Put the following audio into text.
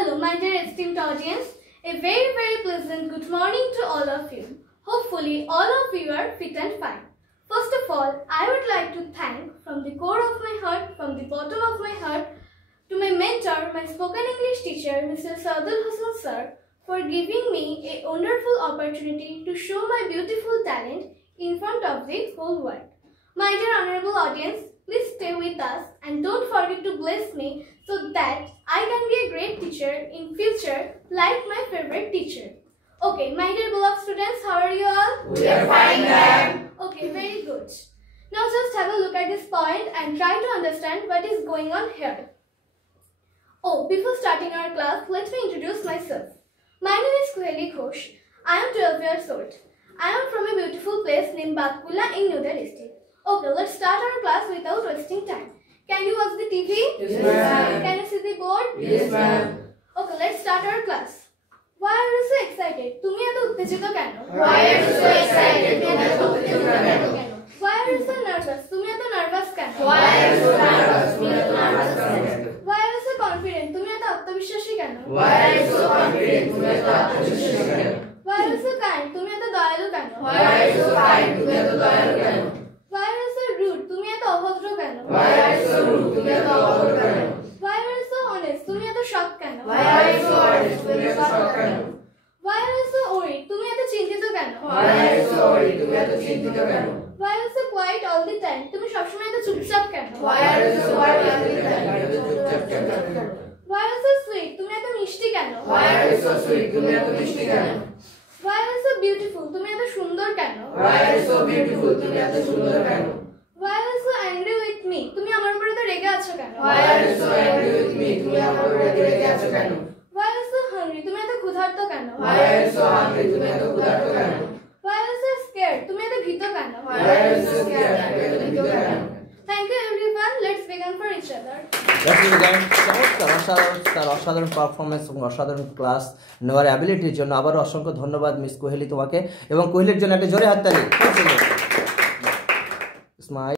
Hello, my dear esteemed audience. A very pleasant good morning to all of you. Hopefully, all of you are fit and fine. First of all, I would like to thank from the core of my heart, from the bottom of my heart, to my mentor, my spoken English teacher, Mr. Sadul Hasan sir, for giving me a wonderful opportunity to show my beautiful talent in front of the whole world. My dear honorable audience, please stay with us and don't forget to bless me so that I can be a great teacher in future like my favorite teacher. Okay, my dear beloved students, how are you all? We are fine, ma'am. Okay, very good. Now just have a look at this point and try to understand what is going on here. Oh, before starting our class, let me introduce myself. My name is Kuheli Ghosh. I am 12 years old. I am from a beautiful place named Batkula in New Delhi district. Okay, let's start our class without wasting time. Can you watch the TV? Yes, ma'am. Can you see the board? Yes, ma'am. Okay, let's start our class. Why are you so excited? তুমি এত উত্তেজিত কেন? Why are you so excited? তুমি এত উত্তেজিত কেন? Why are you so nervous? তুমি এত নার্ভাস কেন? Why are you so nervous? তুমি এত নার্ভাস কেন? Why are you so confident? তুমি এত আত্মবিশ্বাসী কেন? Why are you so confident? তুমি এত আত্মবিশ্বাসী কেন? Why are you so kind? তুমি এত দয়ালু কেন? Why are you so kind? তুমি এত দয়ালু কেন? Why are you so rude? তুমি এত অভদ্র কেন? Why are you so rude? তুমি এত অভদ্র কেন? Why are you so honest? তুমি এত সৎ কেন? Why are you so honest? তুমি এত সৎ কেন? Why are you so worried? তুমি এত চিন্তিত কেন? Why are you so worried? তুমি এত চিন্তিত কেন? Why are you so quiet all the time? তুমি সবসময় এত চুপচাপ কেন? Why are you so quiet all the time? তুমি এত চুপচাপ কেন? Why are you so sweet? তুমি এত মিষ্টি কেন? Why are you so sweet? তুমি এত মিষ্টি কেন? Why are you so beautiful? তুমি এত সুন্দর কেন? Why are you so beautiful? তুমি এত সুন্দর কেন? Why are you so angry with me? তুমি আমার উপরে তো রেগে আছো কেন? Why are you so angry with me? তুমি আমার উপরে রেগে আছো কেন? Why are you so hungry? তুমি এত ক্ষুধার্ত কেন? Why are you so hungry? তুমি এত ক্ষুধার্ত কেন? Why are you so scared? তুমি এত ভীত কেন? Why are you so scared? তুমি এত ভীত কেন? Thank you everyone. Let's begin for each other. চমৎকার অসাধারণ পারফরমেন্স এবং অসাধারণ ক্লাস নেওয়ার অ্যাবিলিটির জন্য আবারও অসংখ্য ধন্যবাদ মিস কোহেলি তোমাকে, এবং কোহেলির জন্য একটা জোরে হাততালি। স্মাইল।